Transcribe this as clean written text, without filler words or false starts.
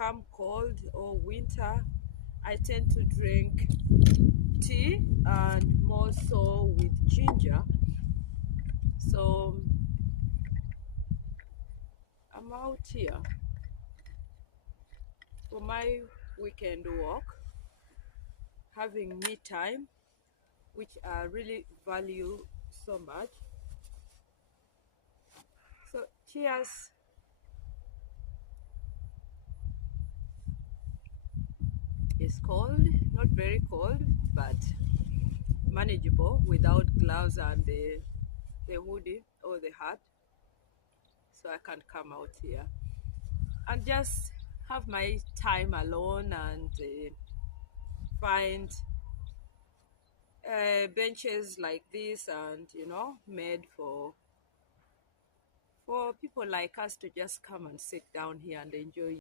come cold or winter, I tend to drink tea, and more so with ginger. So I'm out here for my weekend walk, having me time, which I really value so much. So cheers. It's cold, not very cold, but manageable without gloves and the hoodie or the hat. So I can come out here and just have my time alone and find benches like this, and made for people like us to just come and sit down here and enjoy